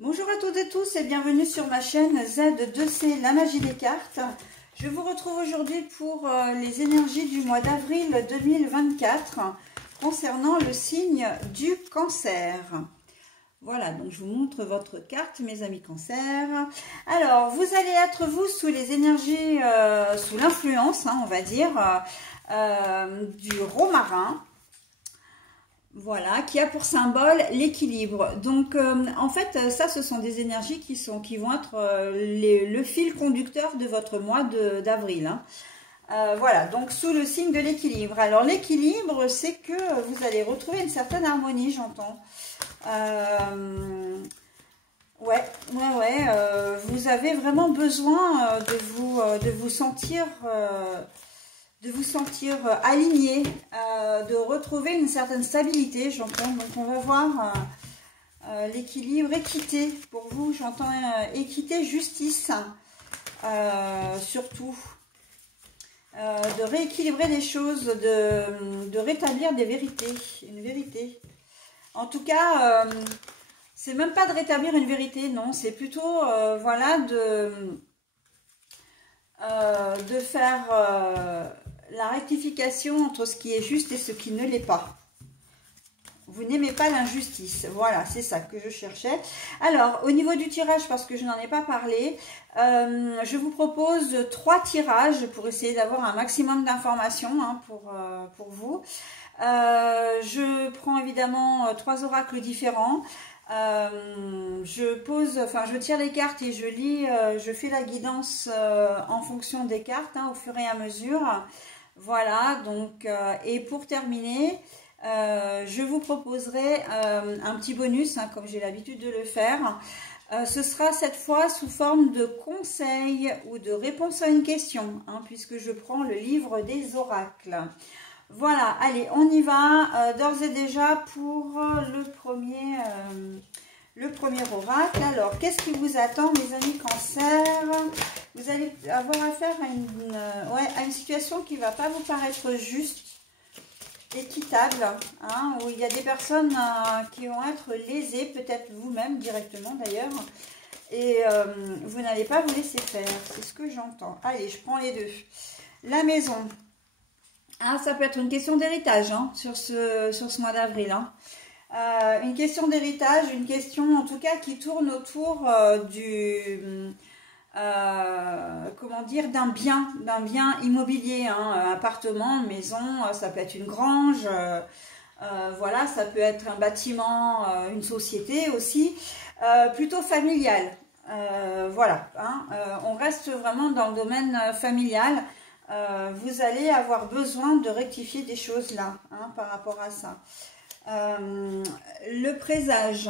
Bonjour à toutes et tous et bienvenue sur ma chaîne Z2C, la magie des cartes. Je vous retrouve aujourd'hui pour les énergies du mois d'avril 2024 concernant le signe du cancer. Voilà, donc je vous montre votre carte, mes amis cancer. Alors, vous allez être, vous, sous les énergies, sous l'influence, on va dire, du romarin. Voilà, qui a pour symbole l'équilibre. Donc, en fait, ça, ce sont des énergies qui vont être le fil conducteur de votre mois d'avril. Voilà, donc sous le signe de l'équilibre. Alors, l'équilibre, c'est que vous allez retrouver une certaine harmonie, j'entends. Ouais, vous avez vraiment besoin de vous sentir... aligné, de retrouver une certaine stabilité, j'entends. Donc on va voir l'équilibre, équité, pour vous, j'entends équité, justice, surtout. De rééquilibrer les choses, de rétablir des vérités, une vérité. En tout cas, c'est même pas de rétablir une vérité, non, c'est plutôt, voilà, de faire... la rectification entre ce qui est juste et ce qui ne l'est pas. Vous n'aimez pas l'injustice. Voilà, c'est ça que je cherchais. Alors, au niveau du tirage, parce que je n'en ai pas parlé, je vous propose 3 tirages pour essayer d'avoir un maximum d'informations pour vous. Je prends évidemment 3 oracles différents. Je tire les cartes et je lis, je fais la guidance en fonction des cartes, au fur et à mesure. Voilà, donc, et pour terminer, je vous proposerai un petit bonus, comme j'ai l'habitude de le faire. Ce sera cette fois sous forme de conseil ou de réponse à une question, puisque je prends le livre des oracles. Voilà, allez, on y va d'ores et déjà pour le premier oracle. Alors, qu'est-ce qui vous attend, mes amis cancer? Vous allez avoir affaire à une situation qui ne va pas vous paraître juste, équitable, où il y a des personnes qui vont être lésées, peut-être vous-même directement d'ailleurs, et vous n'allez pas vous laisser faire, c'est ce que j'entends. Allez, je prends les deux. La maison. Ça peut être une question d'héritage sur ce mois d'avril. Une question d'héritage, une question en tout cas qui tourne autour d'un bien immobilier, appartement, maison, ça peut être une grange, voilà, ça peut être un bâtiment, une société aussi, plutôt familial. Voilà, on reste vraiment dans le domaine familial. Vous allez avoir besoin de rectifier des choses là, par rapport à ça. Le présage.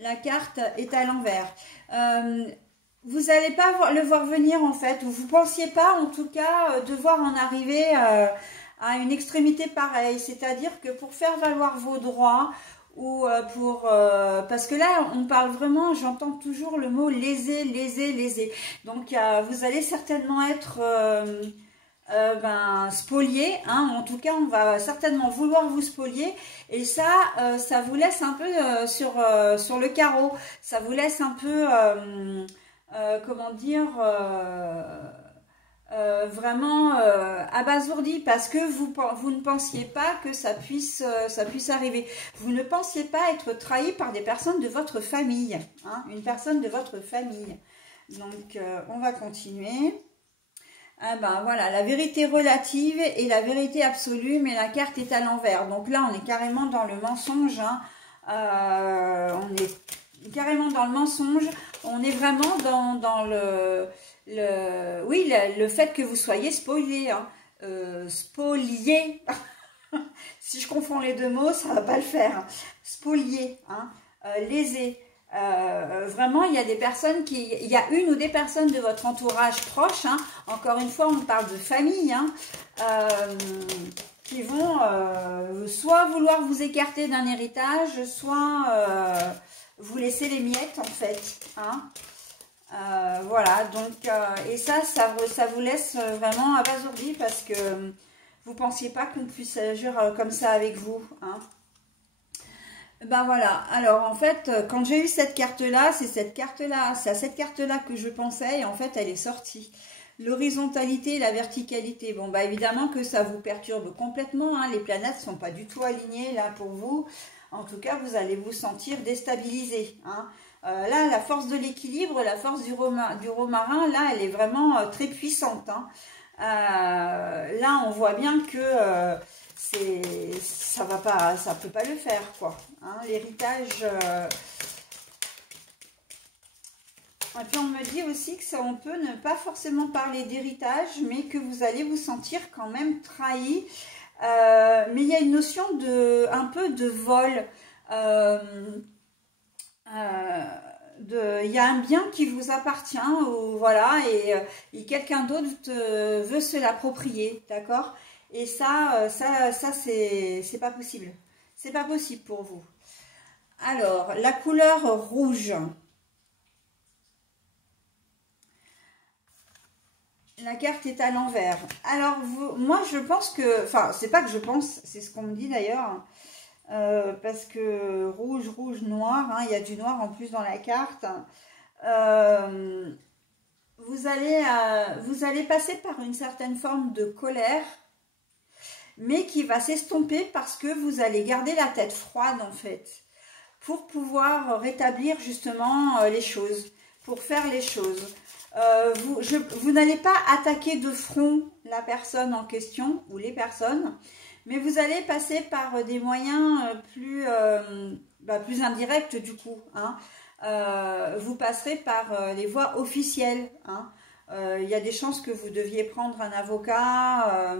La carte est à l'envers. Vous n'allez pas le voir venir en fait, ou vous ne pensiez pas en tout cas devoir en arriver à une extrémité pareille. C'est-à-dire que pour faire valoir vos droits, ou parce que là on parle vraiment, j'entends toujours le mot lésé, lésé, lésé. Donc vous allez certainement être spolié, en tout cas on va certainement vouloir vous spolier, et ça vous laisse un peu sur le carreau, ça vous laisse un peu comment dire, vraiment abasourdi, parce que vous ne pensiez pas que ça puisse arriver. Vous ne pensiez pas être trahi par des personnes de votre famille, une personne de votre famille. Donc on va continuer. Voilà, la vérité relative et la vérité absolue, mais la carte est à l'envers. Donc là, on est carrément dans le mensonge. On est carrément dans le mensonge. On est vraiment dans le fait que vous soyez spolié. Spolié. Si je confonds les deux mots, ça va pas le faire. Spolié, lésé. Vraiment, il y a des personnes il y a une ou des personnes de votre entourage proche, encore une fois on parle de famille, qui vont soit vouloir vous écarter d'un héritage, soit vous laisser les miettes en fait, voilà, donc et ça vous laisse vraiment abasourdi, parce que vous pensiez pas qu'on puisse agir comme ça avec vous, Ben voilà, alors en fait, quand j'ai eu cette carte-là, c'est à cette carte-là que je pensais, et en fait, elle est sortie. L'horizontalité et la verticalité. Bon, bah évidemment que ça vous perturbe complètement, hein, les planètes ne sont pas du tout alignées là pour vous. En tout cas, vous allez vous sentir déstabilisé, hein. Là, la force de l'équilibre, la force du romarin, là, elle est vraiment très puissante, hein. Là, on voit bien que ça va pas, ça peut pas le faire, quoi, hein, l'héritage. Et puis on me dit aussi que ça, on peut ne pas forcément parler d'héritage, mais que vous allez vous sentir quand même trahi. Mais il y a une notion de un peu de vol. Il y a un bien qui vous appartient, ou, voilà, et quelqu'un d'autre veut se l'approprier, d'accord? Et ça c'est pas possible. C'est pas possible pour vous. Alors, la couleur rouge. La carte est à l'envers. Alors, moi, je pense que... Enfin, c'est pas que je pense, c'est ce qu'on me dit d'ailleurs. Parce que rouge, rouge, noir, hein, il y a du noir en plus dans la carte. Vous allez passer par une certaine forme de colère, mais qui va s'estomper parce que vous allez garder la tête froide, en fait, pour pouvoir rétablir justement les choses, pour faire les choses. Vous n'allez pas attaquer de front la personne en question ou les personnes, mais vous allez passer par des moyens plus indirects du coup, hein. Vous passerez par les voies officielles, hein. Il y a des chances que vous deviez prendre un avocat,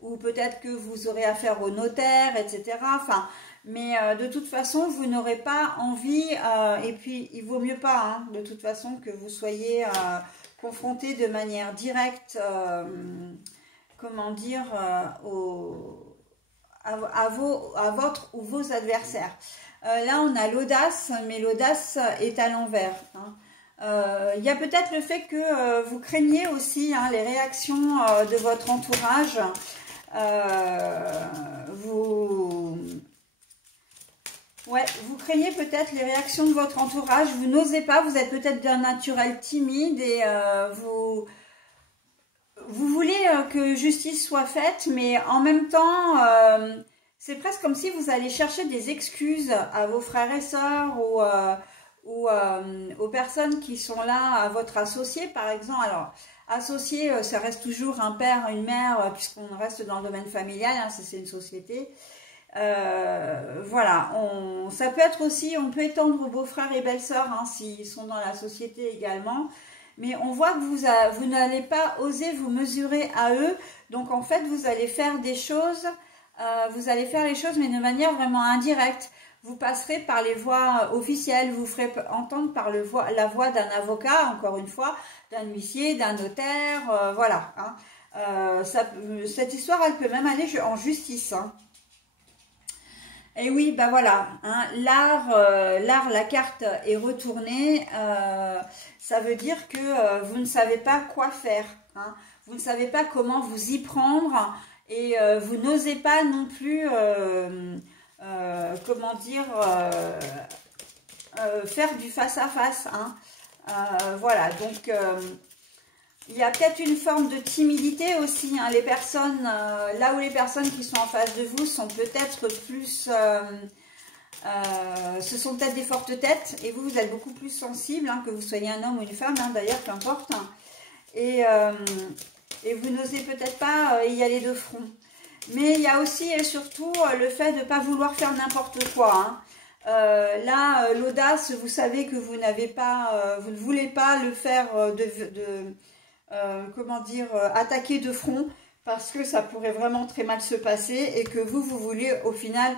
ou peut-être que vous aurez affaire au notaire, etc. Enfin, mais de toute façon, vous n'aurez pas envie, et puis il vaut mieux pas, hein, de toute façon, que vous soyez confronté de manière directe, comment dire, à votre ou vos adversaires. Là, on a l'audace, mais l'audace est à l'envers, hein. Il y a peut-être le fait que vous craignez aussi, hein, les réactions de votre entourage. Vous craignez peut-être les réactions de votre entourage. Vous n'osez pas, vous êtes peut-être d'un naturel timide et vous voulez que justice soit faite, mais en même temps, c'est presque comme si vous allez chercher des excuses à vos frères et sœurs ou aux personnes qui sont là, à votre associé par exemple. Alors, associé, ça reste toujours un père, une mère, puisqu'on reste dans le domaine familial, hein, c'est une société. Voilà, ça peut être aussi, on peut étendre aux beaux-frères et belles-sœurs, hein, s'ils sont dans la société également. Mais on voit que vous n'allez pas oser vous mesurer à eux. Donc en fait, vous allez faire des choses, mais de manière vraiment indirecte. Vous passerez par les voies officielles, vous ferez entendre par la voix d'un avocat, encore une fois, d'un huissier, d'un notaire, voilà, hein. Cette histoire, elle peut même aller en justice, hein. Et oui, bah voilà, hein, la carte est retournée, ça veut dire que vous ne savez pas quoi faire, hein, vous ne savez pas comment vous y prendre, et vous n'osez pas non plus, comment dire, faire du face-à-face, hein. Voilà, donc... il y a peut-être une forme de timidité aussi, hein. Les personnes, là où les personnes qui sont en face de vous sont peut-être plus, ce sont peut-être des fortes têtes, et vous êtes beaucoup plus sensible, hein, que vous soyez un homme ou une femme, hein, d'ailleurs, peu importe, hein. Et vous n'osez peut-être pas y aller de front. Mais il y a aussi et surtout le fait de ne pas vouloir faire n'importe quoi, hein. Là, l'audace, vous savez que vous n'avez pas, vous ne voulez pas le faire comment dire, attaquer de front, parce que ça pourrait vraiment très mal se passer, et que vous voulez au final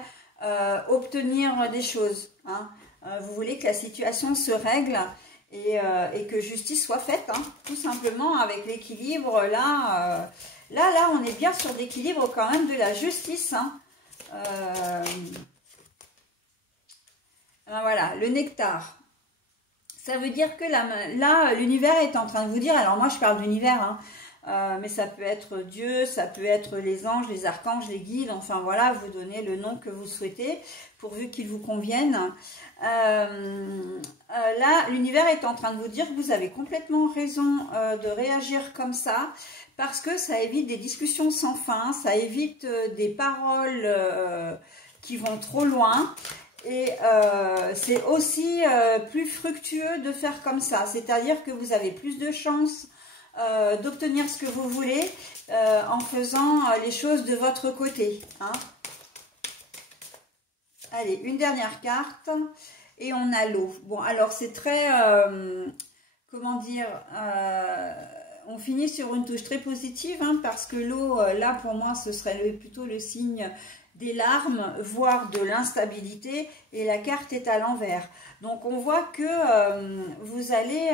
obtenir des choses, hein. Vous voulez que la situation se règle et que justice soit faite, hein, tout simplement, avec l'équilibre. Là, on est bien sur l'équilibre quand même de la justice, hein. Voilà, le nectar. Ça veut dire que là, l'univers est en train de vous dire, alors moi je parle d'univers, hein, mais ça peut être Dieu, ça peut être les anges, les archanges, les guides, enfin voilà, vous donnez le nom que vous souhaitez, pourvu qu'il vous convienne. Là, l'univers est en train de vous dire que vous avez complètement raison de réagir comme ça, parce que ça évite des discussions sans fin, ça évite des paroles qui vont trop loin. Et c'est aussi plus fructueux de faire comme ça, c'est-à-dire que vous avez plus de chances d'obtenir ce que vous voulez en faisant les choses de votre côté. Hein. Allez, une dernière carte et on a l'eau. Bon, alors c'est très, comment dire, on finit sur une touche très positive hein, parce que l'eau, là pour moi, ce serait plutôt le signe des larmes, voire de l'instabilité, et la carte est à l'envers. Donc on voit que vous allez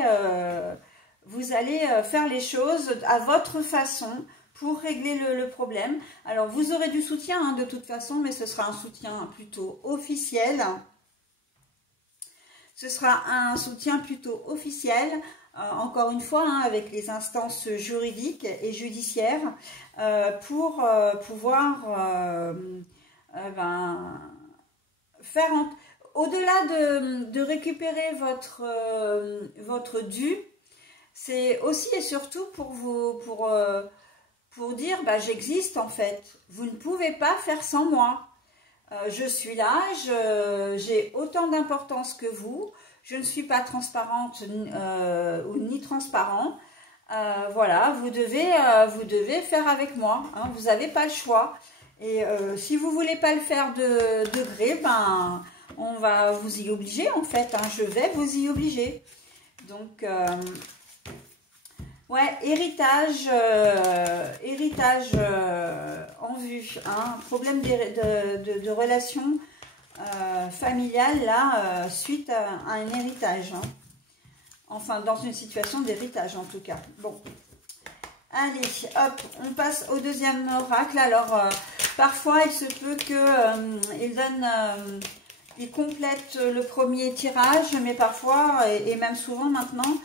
faire les choses à votre façon pour régler le problème. Alors vous aurez du soutien hein, de toute façon, mais ce sera un soutien plutôt officiel. Ce sera un soutien plutôt officiel, encore une fois, hein, avec les instances juridiques et judiciaires, pour pouvoir faire, au-delà de récupérer votre dû, c'est aussi et surtout pour vous, pour dire, bah, j'existe en fait, vous ne pouvez pas faire sans moi. Je suis là, j'ai autant d'importance que vous, je ne suis pas transparente ni transparent. Voilà, vous devez faire avec moi, hein, vous n'avez pas le choix. Et si vous ne voulez pas le faire de gré, ben, on va vous y obliger en fait, hein, je vais vous y obliger. Donc, ouais, héritage en vue, hein, problème de relations familiales là, suite à un héritage. Hein. Enfin, dans une situation d'héritage en tout cas. Bon, allez, hop, on passe au deuxième oracle. Alors, parfois il se peut que il complète le premier tirage, mais parfois, et même souvent maintenant,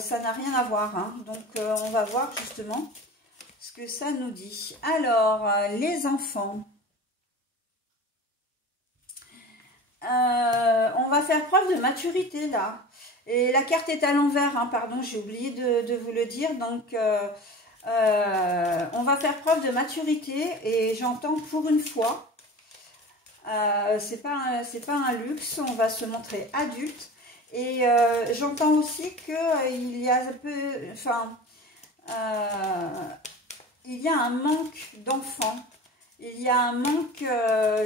ça n'a rien à voir, hein. Donc on va voir justement ce que ça nous dit. Alors, les enfants. On va faire preuve de maturité là. Et la carte est à l'envers, hein, pardon, j'ai oublié de vous le dire. Donc, on va faire preuve de maturité et j'entends pour une fois. C'est pas un luxe, on va se montrer adulte. Et j'entends aussi qu'il y a un peu, enfin, il y a un manque d'enfants, il y a un manque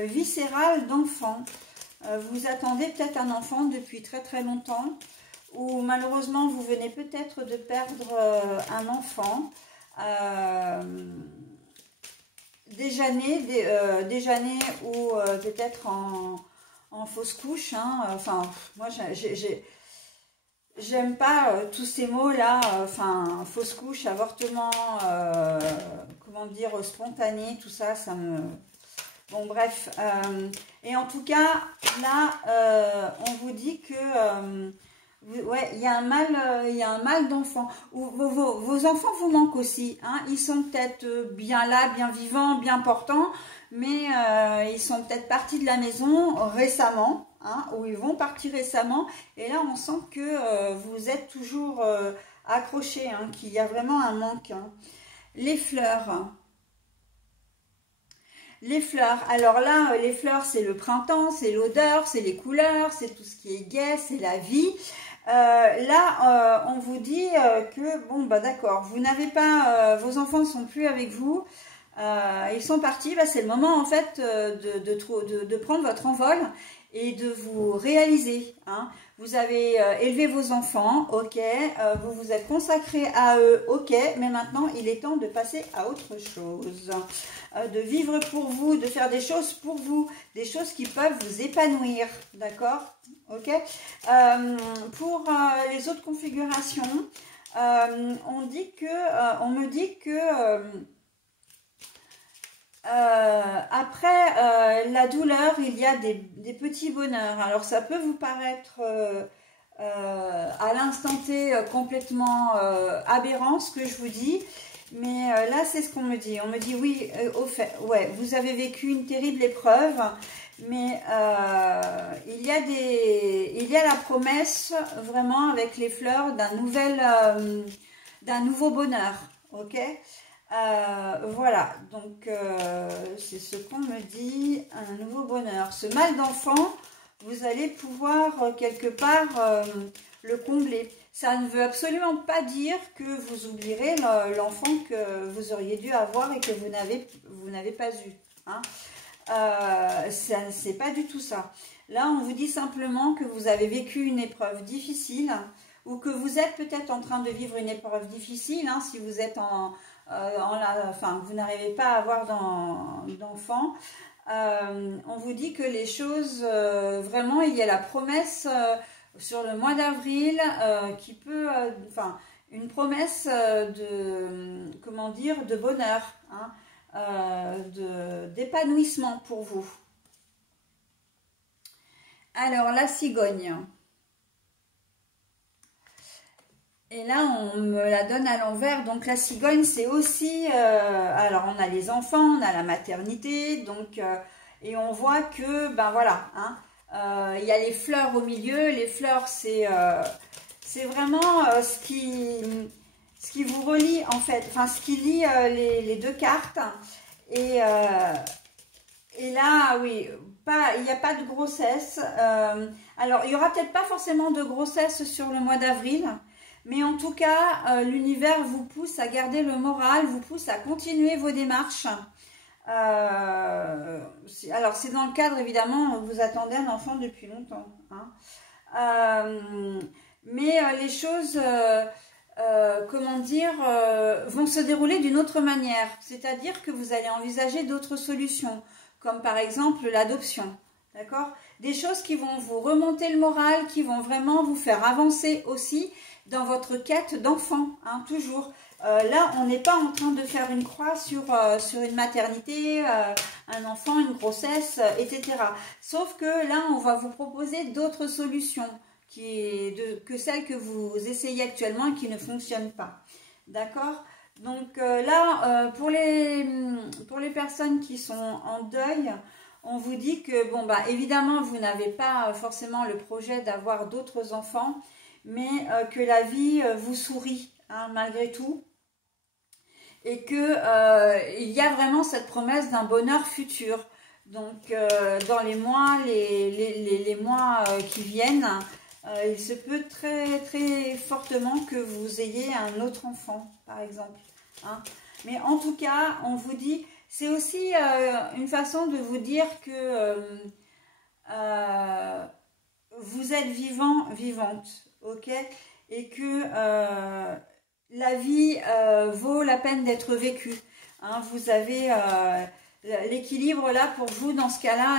viscéral d'enfants. Vous attendez peut-être un enfant depuis très très longtemps, ou malheureusement vous venez peut-être de perdre un enfant. Déjà né ou peut-être en fausse couche, hein. Enfin, moi j'aime pas tous ces mots là, enfin fausse couche, avortement, comment dire, spontané, tout ça, ça me... Bon bref, et en tout cas là on vous dit que ouais, il y a un mal d'enfants. Vos enfants vous manquent aussi, hein. Ils sont peut-être bien là, bien vivants, bien portants, mais ils sont peut-être partis de la maison récemment, hein, ou ils vont partir récemment. Et là, on sent que vous êtes toujours accrochés, hein, qu'il y a vraiment un manque. Hein. Les fleurs. Les fleurs, alors là, les fleurs, c'est le printemps, c'est l'odeur, c'est les couleurs, c'est tout ce qui est gai, c'est la vie. Là, on vous dit que, bon, bah d'accord, vous n'avez pas, vos enfants ne sont plus avec vous, ils sont partis, bah, c'est le moment en fait de prendre votre envol et de vous réaliser. Hein. Vous avez élevé vos enfants, ok, vous vous êtes consacré à eux, ok, mais maintenant il est temps de passer à autre chose. De vivre pour vous, de faire des choses pour vous, des choses qui peuvent vous épanouir, d'accord? Ok. Pour les autres configurations, on me dit que après la douleur, il y a des petits bonheurs. Alors ça peut vous paraître à l'instant T complètement aberrant ce que je vous dis, Mais là, c'est ce qu'on me dit. On me dit, oui, au fait, ouais, vous avez vécu une terrible épreuve, mais il y a la promesse, vraiment, avec les fleurs, d'un nouveau bonheur, ok? Voilà, donc c'est ce qu'on me dit, un nouveau bonheur. Ce mal d'enfant, vous allez pouvoir quelque part le combler. Ça ne veut absolument pas dire que vous oublierez l'enfant que vous auriez dû avoir et que vous n'avez pas eu. Hein. C'est pas du tout ça. Là, on vous dit simplement que vous avez vécu une épreuve difficile ou que vous êtes peut-être en train de vivre une épreuve difficile, hein, si vous êtes enfin, vous n'arrivez pas à avoir d'enfant. On vous dit que les choses, vraiment, il y a la promesse sur le mois d'avril qui peut, enfin, une promesse comment dire, de bonheur, hein, d'épanouissement pour vous. Alors, la cigogne. Et là, on me la donne à l'envers. Donc, la cigogne, c'est aussi... alors, on a les enfants, on a la maternité. Donc, et on voit que, ben voilà, hein, il y a les fleurs au milieu. Les fleurs, c'est vraiment ce qui vous relie, en fait. Enfin, ce qui lie les deux cartes. Et là, oui, il n'y a pas de grossesse. Alors, il n'y aura peut-être pas forcément de grossesse sur le mois d'avril. Mais en tout cas, l'univers vous pousse à garder le moral, vous pousse à continuer vos démarches. Alors, c'est dans le cadre, évidemment, vous attendez un enfant depuis longtemps. Hein. Mais les choses, comment dire, vont se dérouler d'une autre manière. C'est-à-dire que vous allez envisager d'autres solutions, comme par exemple l'adoption. D'accord? Des choses qui vont vous remonter le moral, qui vont vraiment vous faire avancer aussi dans votre quête d'enfant, hein, toujours. Là, on n'est pas en train de faire une croix sur une maternité, un enfant, une grossesse, etc. Sauf que là, on va vous proposer d'autres solutions que celles que vous essayez actuellement et qui ne fonctionnent pas. D'accord? Donc là, pour les personnes qui sont en deuil, on vous dit que, bon, bah, évidemment, vous n'avez pas forcément le projet d'avoir d'autres enfants, mais que la vie vous sourit, hein, malgré tout, et que il y a vraiment cette promesse d'un bonheur futur. Donc, dans les mois, les mois qui viennent, il se peut très, très fortement que vous ayez un autre enfant, par exemple. Hein. Mais en tout cas, on vous dit, c'est aussi une façon de vous dire que vous êtes vivant, vivante. Ok, et que la vie vaut la peine d'être vécue. Hein, vous avez l'équilibre là pour vous dans ce cas-là,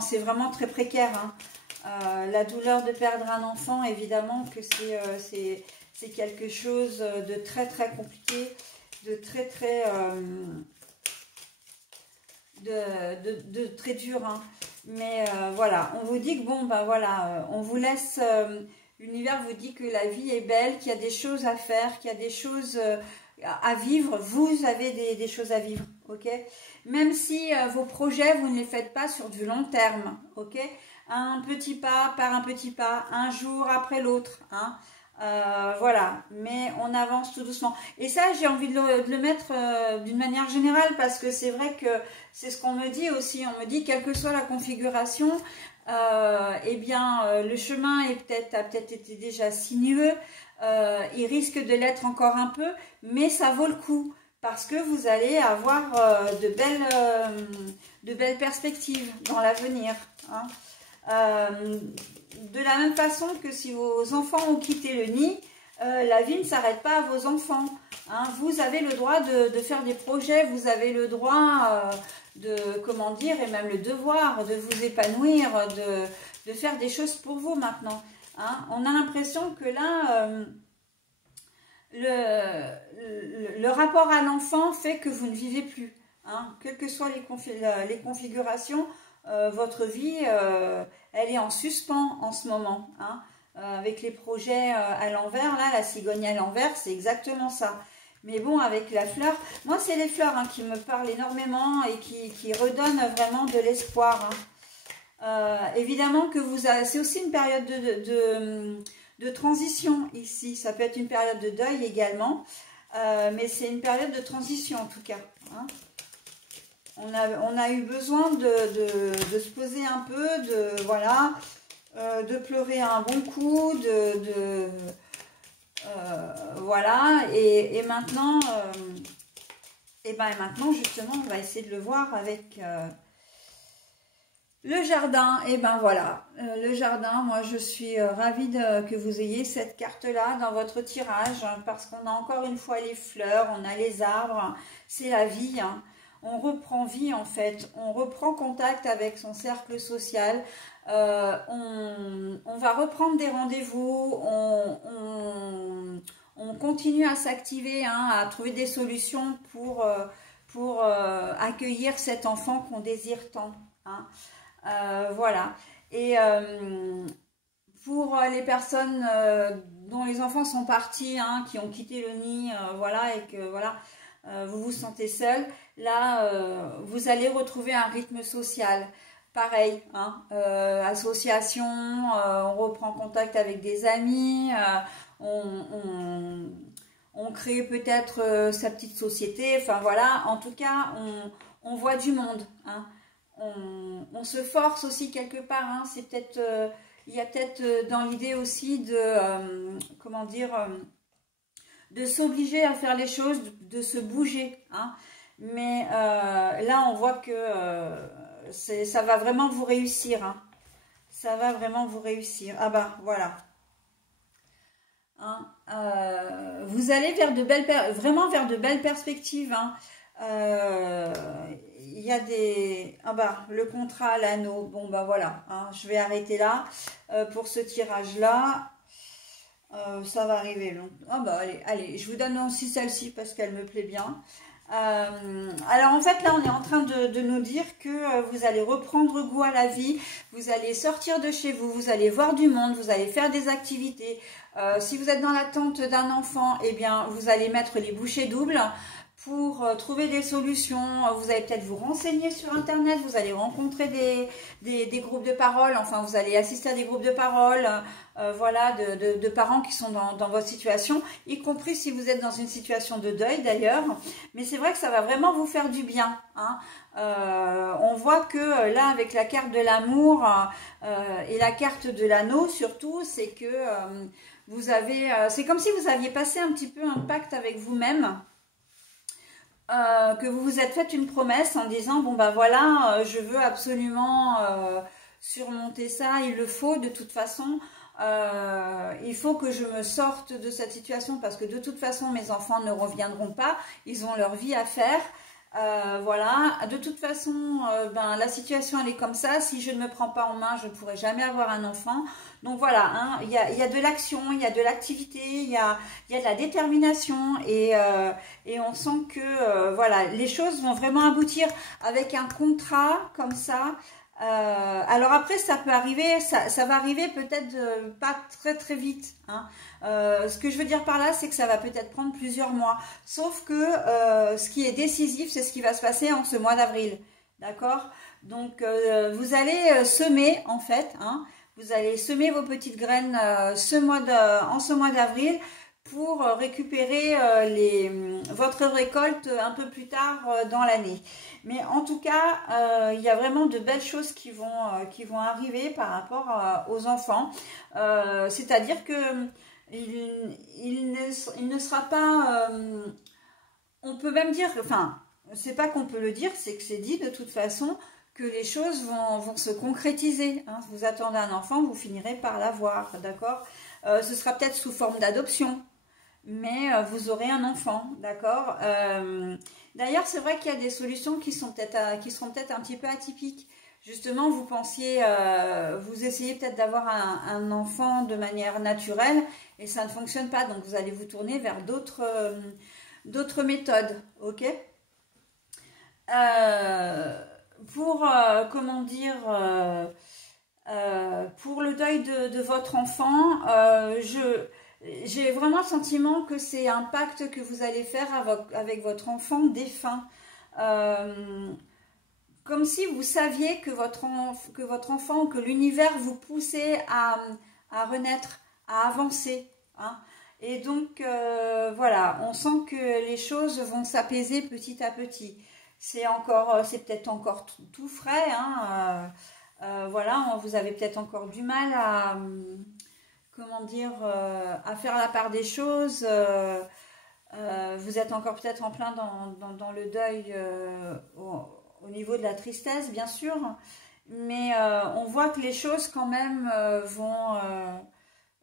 c'est vraiment très précaire. Hein. La douleur de perdre un enfant, évidemment que c'est quelque chose de très très compliqué, de très très de très dur. Hein. Mais voilà, on vous dit que bon, ben voilà, on vous laisse. L'univers vous dit que la vie est belle, qu'il y a des choses à faire, qu'il y a des choses à vivre. Vous avez des choses à vivre, ok? Même si vos projets, vous ne les faites pas sur du long terme, ok? Un petit pas par un petit pas, un jour après l'autre, hein? Voilà, mais on avance tout doucement. Et ça, j'ai envie de le mettre d'une manière générale parce que c'est vrai que c'est ce qu'on me dit aussi. On me dit, quelle que soit la configuration, eh bien, le chemin a peut-être été déjà sinueux. Il risque de l'être encore un peu, mais ça vaut le coup parce que vous allez avoir de belles perspectives dans l'avenir. Hein. De la même façon que si vos enfants ont quitté le nid, la vie ne s'arrête pas à vos enfants. Hein. Vous avez le droit de faire des projets, vous avez le droit comment dire, et même le devoir de vous épanouir, de faire des choses pour vous maintenant. Hein. On a l'impression que là, le rapport à l'enfant fait que vous ne vivez plus. Hein. Quelles que soient les configurations, votre vie, elle est en suspens en ce moment. Hein. Avec les projets à l'envers, là, la cigogne à l'envers, c'est exactement ça. Mais bon, avec la fleur, moi c'est les fleurs hein, qui me parlent énormément et qui redonnent vraiment de l'espoir. Hein. Évidemment que c'est aussi une période de transition ici. Ça peut être une période de deuil également, mais c'est une période de transition en tout cas. Hein. On a eu besoin de se poser un peu, voilà, de pleurer un bon coup, voilà, et maintenant, maintenant justement, on va essayer de le voir avec le jardin. Et ben voilà, le jardin, moi je suis ravie que vous ayez cette carte-là dans votre tirage, hein, parce qu'on a encore une fois les fleurs, on a les arbres, c'est la vie, hein. On reprend vie en fait, on reprend contact avec son cercle social, on va reprendre des rendez-vous, on continue à s'activer, hein, à trouver des solutions pour accueillir cet enfant qu'on désire tant. Hein. Voilà. Et pour les personnes dont les enfants sont partis, hein, qui ont quitté le nid, voilà, et que voilà, vous vous sentez seul, là, vous allez retrouver un rythme social. Pareil, hein, association, on reprend contact avec des amis, on crée peut-être sa petite société, enfin voilà, en tout cas, on voit du monde, hein. On se force aussi quelque part, hein, c'est peut-être, il y a peut-être dans l'idée aussi de, comment dire, de s'obliger à faire les choses, de se bouger, hein. Mais là, on voit que ça va vraiment vous réussir, hein. Ça va vraiment vous réussir. Ah bah, voilà. Hein, vous allez vers vraiment vers de belles perspectives, hein. Il y a des... Ah bah, le contrat, l'anneau. Bon bah voilà, hein, je vais arrêter là pour ce tirage-là. Ça va arriver long. Ah bah allez, je vous donne aussi celle-ci parce qu'elle me plaît bien. Alors en fait là on est en train de nous dire que vous allez reprendre goût à la vie, vous allez sortir de chez vous, vous allez voir du monde, vous allez faire des activités. Si vous êtes dans l'attente d'un enfant, eh bien vous allez mettre les bouchées doubles pour trouver des solutions. Vous allez peut-être vous renseigner sur internet, vous allez rencontrer des groupes de parole, enfin vous allez assister à des groupes de parole, voilà, de parents qui sont dans votre situation, y compris si vous êtes dans une situation de deuil d'ailleurs. Mais c'est vrai que ça va vraiment vous faire du bien, hein. On voit que là avec la carte de l'amour et la carte de l'anneau surtout, c'est que vous avez, c'est comme si vous aviez passé un petit peu un pacte avec vous-même. Que vous vous êtes fait une promesse en disant bon bah voilà, je veux absolument surmonter ça, il le faut de toute façon, il faut que je me sorte de cette situation parce que de toute façon mes enfants ne reviendront pas, ils ont leur vie à faire. Voilà, de toute façon ben, la situation elle est comme ça, si je ne me prends pas en main je ne pourrai jamais avoir un enfant. Donc voilà, hein, il y a de l'action, il y a de l'activité, il y a de la détermination et on sent que voilà, les choses vont vraiment aboutir avec un contrat comme ça. Alors après ça peut arriver, ça va arriver peut-être pas très vite, hein. Ce que je veux dire par là c'est que ça va peut-être prendre plusieurs mois, sauf que ce qui est décisif c'est ce qui va se passer en ce mois d'avril, d'accord? Donc vous allez semer en fait, hein, vous allez semer vos petites graines en ce mois d'avril pour récupérer votre récolte un peu plus tard dans l'année. Mais en tout cas, il y a vraiment de belles choses qui vont arriver par rapport aux enfants. C'est-à-dire que il ne sera pas... on peut même dire... Enfin, c'est pas qu'on peut le dire, c'est que c'est dit de toute façon que les choses vont se concrétiser. Hein. Si vous attendez un enfant, vous finirez par l'avoir, d'accord? Ce sera peut-être sous forme d'adoption, mais vous aurez un enfant, d'accord? D'ailleurs, c'est vrai qu'il y a des solutions qui seront peut-être un petit peu atypiques. Justement, vous pensiez, vous essayez peut-être d'avoir un enfant de manière naturelle et ça ne fonctionne pas, donc vous allez vous tourner vers d'autres méthodes, ok? Pour, comment dire, pour le deuil de votre enfant, j'ai vraiment le sentiment que c'est un pacte que vous allez faire avec votre enfant défunt. Comme si vous saviez que votre enfant, que l'univers vous poussait à renaître, à avancer. Hein. Et donc, voilà, on sent que les choses vont s'apaiser petit à petit. C'est peut-être encore tout frais. Hein. Voilà, vous avez peut-être encore du mal à, comment dire, à faire la part des choses. Vous êtes encore peut-être en plein dans le deuil au niveau de la tristesse, bien sûr. Mais on voit que les choses quand même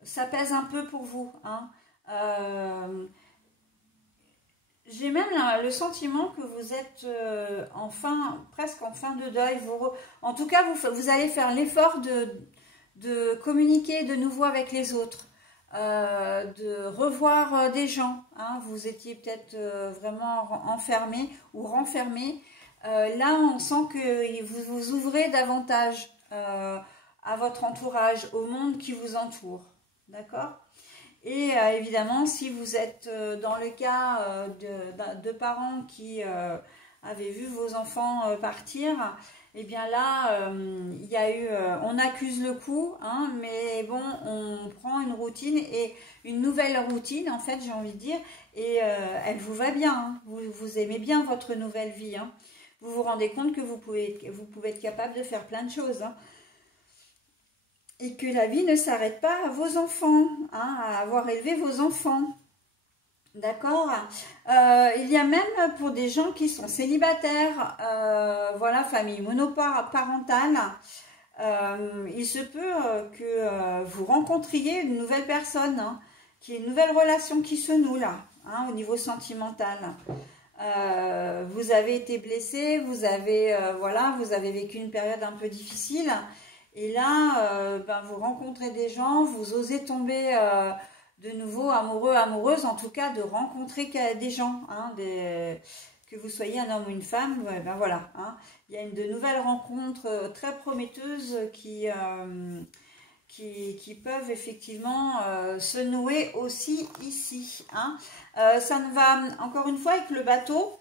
s'apaisent un peu pour vous. Hein. J'ai même le sentiment que vous êtes presque en fin de deuil. En tout cas, vous allez faire l'effort de communiquer de nouveau avec les autres, de revoir des gens. Hein. Vous étiez peut-être vraiment enfermé ou renfermé. Là, on sent que vous vous ouvrez davantage à votre entourage, au monde qui vous entoure. D'accord ? Et évidemment, si vous êtes dans le cas de parents qui avaient vu vos enfants partir, eh bien là, il y a eu, on accuse le coup, hein, mais bon, on prend une routine et une nouvelle routine, en fait, j'ai envie de dire, et elle vous va bien, hein, vous aimez bien votre nouvelle vie, hein. Vous vous rendez compte que vous pouvez être capable de faire plein de choses, hein. Et que la vie ne s'arrête pas à vos enfants, hein, à avoir élevé vos enfants. D'accord. Il y a même pour des gens qui sont célibataires, voilà, famille monoparentale, il se peut que vous rencontriez une nouvelle personne, hein, qui est une nouvelle relation qui se noue là, hein, au niveau sentimental. Vous avez été blessé, vous avez vécu une période un peu difficile. Et là, vous rencontrez des gens, vous osez tomber de nouveau amoureux, amoureuse, en tout cas de rencontrer des gens, hein, que vous soyez un homme ou une femme, ouais, voilà. Hein, il y a de nouvelles rencontres très prometteuses qui peuvent effectivement se nouer aussi ici. Hein. Ça ne va, encore une fois, avec le bateau,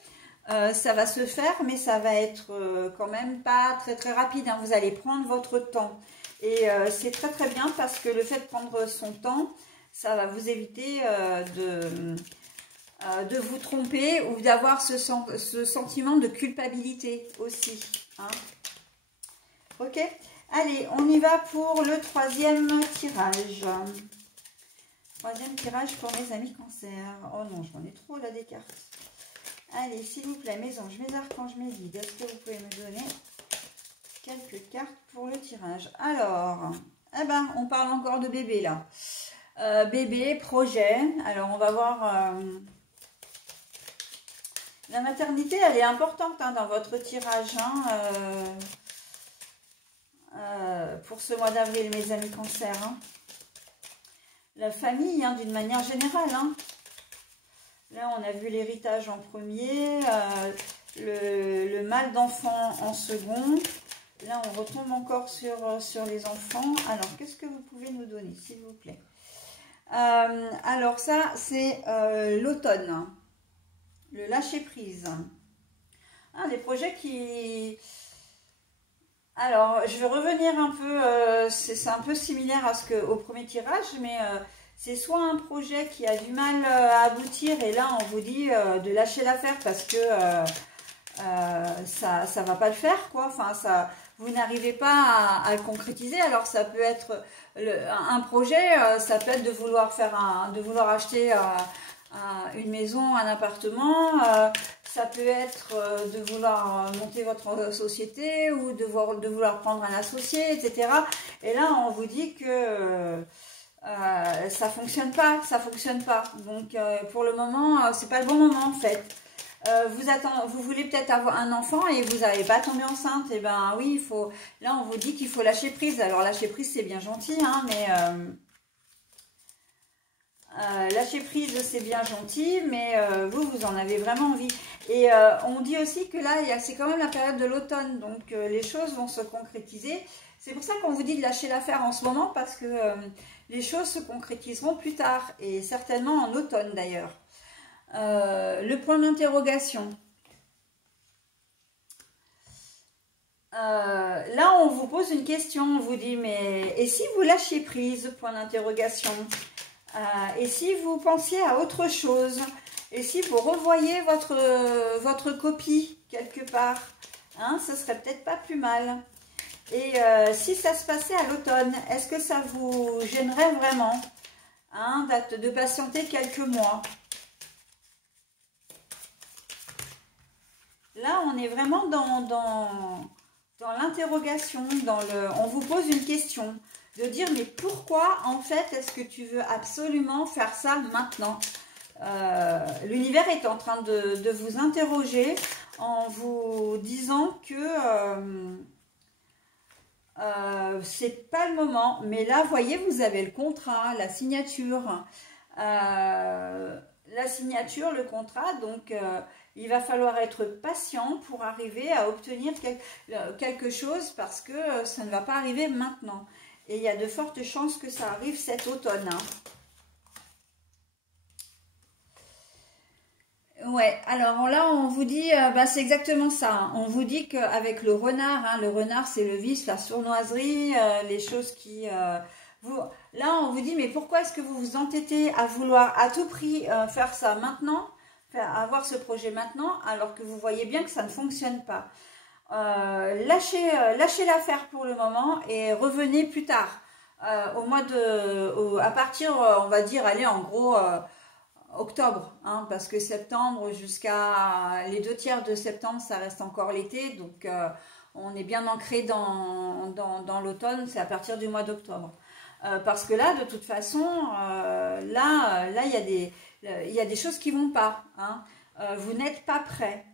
ça va se faire, mais ça va être quand même pas très très rapide, hein. Vous allez prendre votre temps. Et c'est très très bien parce que le fait de prendre son temps, ça va vous éviter de vous tromper ou d'avoir ce sentiment de culpabilité aussi. Hein. Ok, allez, on y va pour le troisième tirage. Troisième tirage pour mes amis cancer. Oh non, j'en ai trop là des cartes. Allez, s'il vous plaît, mes anges, mes archanges, mes guides, est-ce que vous pouvez me donner quelques cartes pour le tirage? Alors, on parle encore de bébé là. Bébé, projet. Alors, on va voir. La maternité, elle est importante, hein, dans votre tirage. Hein, pour ce mois d'avril, mes amis cancer. Hein. La famille, hein, d'une manière générale. Hein. Là, on a vu l'héritage en premier, le mal d'enfant en second. Là, on retombe encore sur les enfants. Alors, qu'est-ce que vous pouvez nous donner, s'il vous plaît? Alors, ça, c'est l'automne. Le lâcher-prise. Ah, des projets qui... Alors, je vais revenir un peu, c'est un peu similaire au premier tirage, mais... c'est soit un projet qui a du mal à aboutir et là on vous dit de lâcher l'affaire parce que ça va pas le faire, quoi. Enfin, vous n'arrivez pas à le concrétiser. Alors ça peut être un projet, ça peut être de vouloir acheter une maison, un appartement. Ça peut être de vouloir monter votre société ou de vouloir prendre un associé, etc. Et là on vous dit que ça fonctionne pas. Donc pour le moment, c'est pas le bon moment en fait. Vous voulez peut-être avoir un enfant et vous n'avez pas tombé enceinte. Et ben oui, là on vous dit qu'il faut lâcher prise. Alors lâcher prise c'est bien gentil, hein, mais lâcher prise c'est bien gentil, mais vous en avez vraiment envie. Et on dit aussi que là c'est quand même la période de l'automne, donc les choses vont se concrétiser. C'est pour ça qu'on vous dit de lâcher l'affaire en ce moment, parce que les choses se concrétiseront plus tard, et certainement en automne d'ailleurs. Le point d'interrogation. Là, on vous pose une question, on vous dit, mais et si vous lâchiez prise, point d'interrogation, et si vous pensiez à autre chose, et si vous revoyez votre copie quelque part, hein, ce serait peut-être pas plus mal. Et si ça se passait à l'automne, est-ce que ça vous gênerait vraiment, hein, de patienter quelques mois? Là, on est vraiment dans l'interrogation, on vous pose une question, de dire mais pourquoi en fait est-ce que tu veux absolument faire ça maintenant? L'univers est en train de vous interroger en vous disant que c'est pas le moment, mais là, vous voyez, vous avez le contrat, la signature, le contrat, donc il va falloir être patient pour arriver à obtenir quelque chose, parce que ça ne va pas arriver maintenant. Et il y a de fortes chances que ça arrive cet automne. Hein. Ouais, alors là, on vous dit, c'est exactement ça. Hein. On vous dit qu'avec le renard c'est le vice, la sournoiserie, les choses qui... Là, on vous dit, mais pourquoi est-ce que vous vous entêtez à vouloir à tout prix faire ça maintenant, avoir ce projet maintenant, alors que vous voyez bien que ça ne fonctionne pas. Lâchez l'affaire pour le moment et revenez plus tard. À partir, on va dire, allez, en gros... octobre, hein, parce que septembre jusqu'à les 2/3 de septembre, ça reste encore l'été, donc on est bien ancré dans l'automne, c'est à partir du mois d'octobre. Parce que là, de toute façon, là, il y a des choses qui vont pas. Hein. Vous n'êtes pas prêt.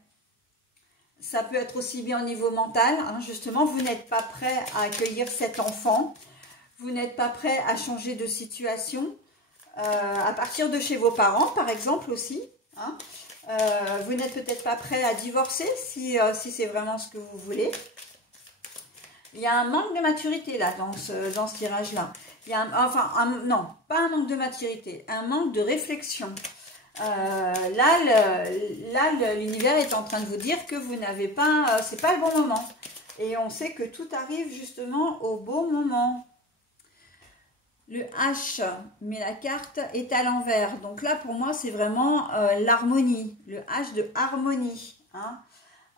Ça peut être aussi bien au niveau mental, hein, justement, vous n'êtes pas prêt à accueillir cet enfant, vous n'êtes pas prêt à changer de situation. À partir de chez vos parents, par exemple, aussi. Hein. Vous n'êtes peut-être pas prêt à divorcer si c'est vraiment ce que vous voulez. Il y a un manque de maturité là dans ce tirage-là. Il y a non, pas un manque de maturité, un manque de réflexion. Là, l'univers est en train de vous dire que vous n'avez pas, c'est pas le bon moment. Et on sait que tout arrive justement au bon moment. Le H, mais la carte est à l'envers. Donc là, pour moi, c'est vraiment l'harmonie. Le H de harmonie. Hein.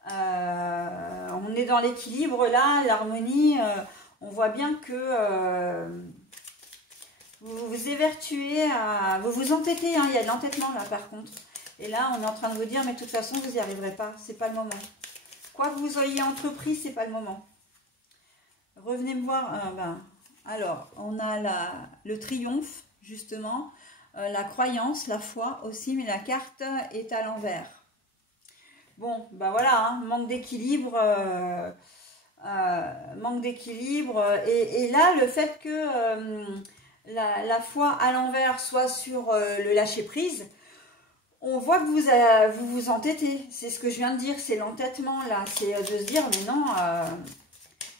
On est dans l'équilibre là, l'harmonie. On voit bien que vous vous évertuez, vous vous entêtez. Hein. Il y a de l'entêtement là, par contre. Et là, on est en train de vous dire, mais de toute façon, vous n'y arriverez pas. C'est pas le moment. Quoi que vous ayez entrepris, c'est pas le moment. Revenez me voir. Alors, on a le triomphe, justement, la croyance, la foi aussi, mais la carte est à l'envers. Bon, voilà, hein, manque d'équilibre, et là, le fait que la foi à l'envers soit sur le lâcher-prise, on voit que vous vous entêtez, c'est ce que je viens de dire, c'est l'entêtement, là, c'est de se dire, mais non...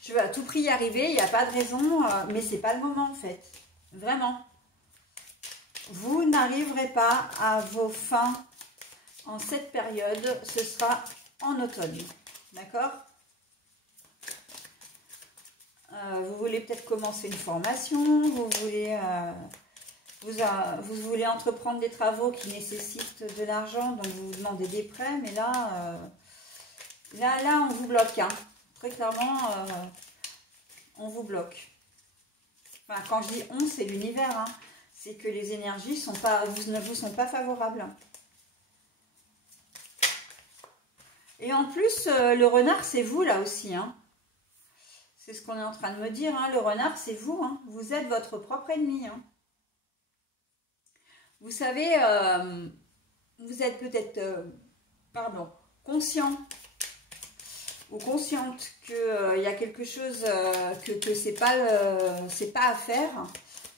je veux à tout prix y arriver, il n'y a pas de raison, mais c'est pas le moment en fait. Vraiment. Vous n'arriverez pas à vos fins en cette période, ce sera en automne. D'accord? Vous voulez peut-être commencer une formation, vous voulez, vous voulez entreprendre des travaux qui nécessitent de l'argent, donc vous vous demandez des prêts, mais là, là on vous bloque, hein. Très clairement, on vous bloque. Enfin, quand je dis on, c'est l'univers. Hein. C'est que les énergies ne vous sont pas favorables. Et en plus, le renard, c'est vous là aussi. Hein. C'est ce qu'on est en train de me dire. Hein. Le renard, c'est vous. Hein. Vous êtes votre propre ennemi. Hein. Vous savez, vous êtes peut-être, conscient ou consciente qu'il y a quelque chose que c'est pas à faire,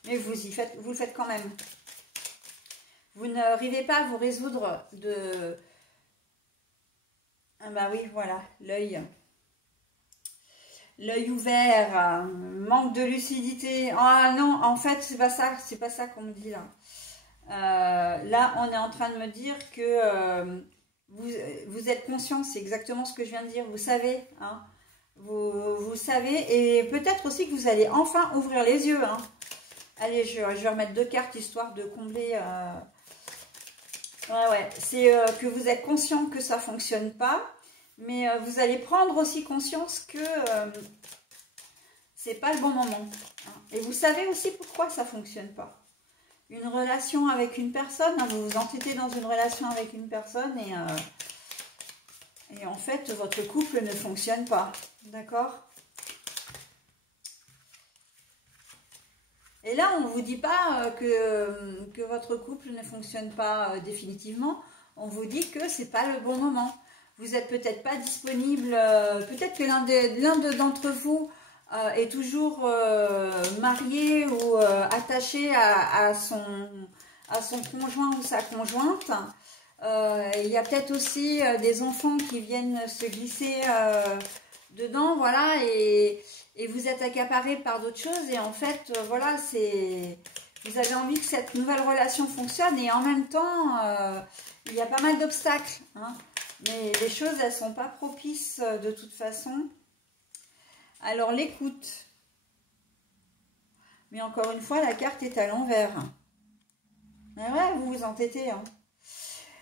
mais vous le faites quand même. Vous n'arrivez pas à vous résoudre de... Ah bah oui, voilà, l'œil. l'œil ouvert, manque de lucidité. Ah non, en fait, c'est pas ça qu'on me dit là. Là, on est en train de me dire que vous êtes conscient, c'est exactement ce que je viens de dire. Vous savez, hein, vous savez, et peut-être aussi que vous allez enfin ouvrir les yeux. Hein. Allez, je vais remettre 2 cartes histoire de combler. Ouais, c'est que vous êtes conscient que ça fonctionne pas, mais vous allez prendre aussi conscience que c'est pas le bon moment. Hein. Et vous savez aussi pourquoi ça fonctionne pas. Une relation avec une personne, hein, vous vous entêtez dans une relation avec une personne et en fait votre couple ne fonctionne pas, d'accord? Et là on ne vous dit pas que votre couple ne fonctionne pas définitivement, on vous dit que c'est pas le bon moment. Vous n'êtes peut-être pas disponible, peut-être que l'un d'entre vous est toujours marié ou attaché à son conjoint ou sa conjointe. Il y a peut-être aussi des enfants qui viennent se glisser dedans, voilà, et vous êtes accaparé par d'autres choses. Et en fait, voilà, vous avez envie que cette nouvelle relation fonctionne et en même temps, il y a pas mal d'obstacles, hein. Mais les choses, elles sont pas propices de toute façon. Alors, l'écoute. Mais encore une fois, la carte est à l'envers. Mais ouais, vous vous entêtez. Hein.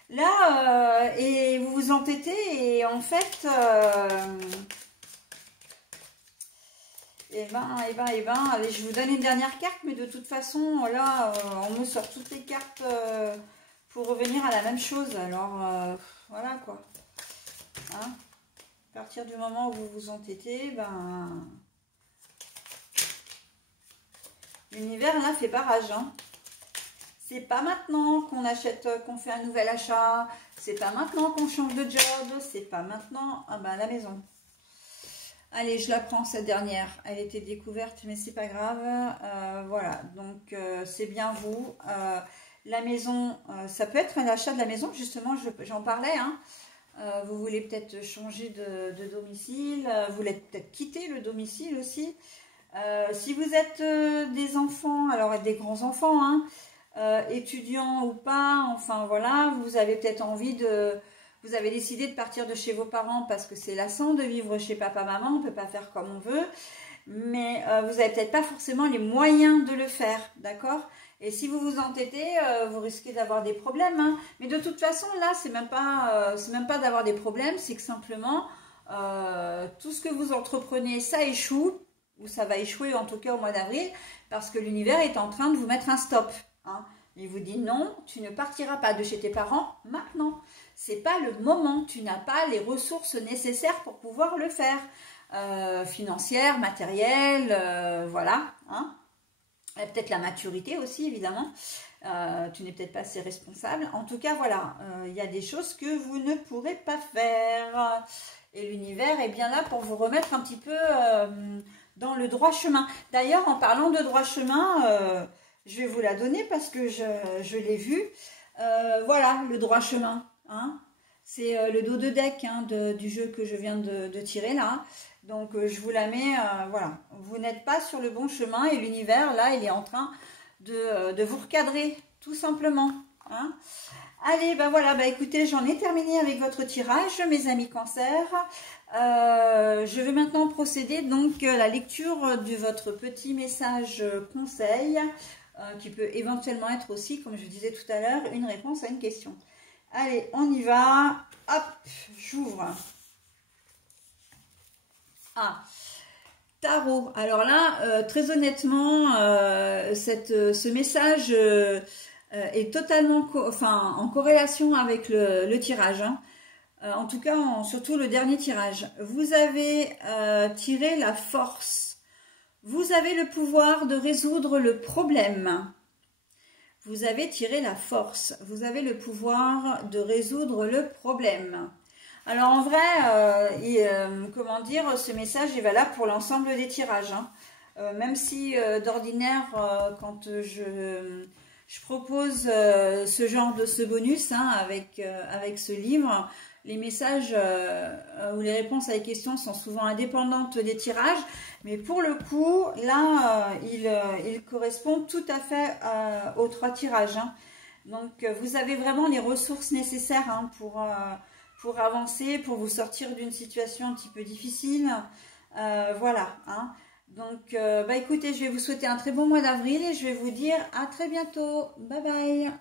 Là, et vous vous entêtez et en fait... allez, je vous donne une dernière carte, mais de toute façon, là, on me sort toutes les cartes pour revenir à la même chose. Alors, voilà quoi. Hein, à partir du moment où vous vous entêtez, l'univers là fait barrage. Hein. C'est pas maintenant qu'on achète, qu'on fait un nouvel achat. C'est pas maintenant qu'on change de job. C'est pas maintenant. Ah ben, la maison. Allez, je la prends cette dernière. Elle était découverte, mais c'est pas grave. Voilà, donc c'est bien vous. La maison, ça peut être un achat de la maison, justement, j'en parlais. Hein. Vous voulez peut-être changer de domicile, vous voulez peut-être quitter le domicile aussi. Si vous êtes des enfants, alors des grands-enfants, hein, étudiants ou pas, enfin voilà, vous avez peut-être envie vous avez décidé de partir de chez vos parents parce que c'est lassant de vivre chez papa-maman, on ne peut pas faire comme on veut, mais vous n'avez peut-être pas forcément les moyens de le faire, d'accord? Et si vous vous entêtez, vous risquez d'avoir des problèmes. Hein. Mais de toute façon, là, c'est même pas d'avoir des problèmes, c'est que simplement, tout ce que vous entreprenez, ça échoue, ou ça va échouer en tout cas au mois d'avril, parce que l'univers est en train de vous mettre un stop. Hein. Il vous dit non, tu ne partiras pas de chez tes parents maintenant. C'est pas le moment, tu n'as pas les ressources nécessaires pour pouvoir le faire. Financières, matérielles, voilà. Hein. Peut-être la maturité aussi, évidemment. Tu n'es peut-être pas assez responsable. En tout cas, voilà, il y a des choses que vous ne pourrez pas faire. Et l'univers est bien là pour vous remettre un petit peu dans le droit chemin. D'ailleurs, en parlant de droit chemin, je vais vous la donner parce que je l'ai vu. Voilà, le droit chemin. Hein. C'est le dos de deck hein, du jeu que je viens de tirer là. Donc, je vous la mets, voilà. Vous n'êtes pas sur le bon chemin et l'univers, là, il est en train de vous recadrer, tout simplement. Hein. Allez, ben voilà, ben écoutez, j'en ai terminé avec votre tirage, mes amis cancer. Je vais maintenant procéder donc à la lecture de votre petit message conseil, qui peut éventuellement être aussi, comme je disais tout à l'heure, une réponse à une question. Allez, on y va. Hop, j'ouvre. Ah, tarot. Alors là, très honnêtement, ce message est totalement en corrélation avec le tirage. Hein. En tout cas, surtout le dernier tirage. Vous avez tiré la force. Vous avez le pouvoir de résoudre le problème. Vous avez tiré la force. Vous avez le pouvoir de résoudre le problème. Alors en vrai, comment dire, ce message est valable pour l'ensemble des tirages. Hein. Même si d'ordinaire, quand je propose ce genre de bonus hein, avec ce livre, les messages ou les réponses à les questions sont souvent indépendantes des tirages. Mais pour le coup, là, il correspond tout à fait aux 3 tirages. Hein. Donc, vous avez vraiment les ressources nécessaires hein, pour avancer, pour vous sortir d'une situation un petit peu difficile. Voilà. Hein. Donc, écoutez, je vais vous souhaiter un très bon mois d'avril et je vais vous dire à très bientôt. Bye bye.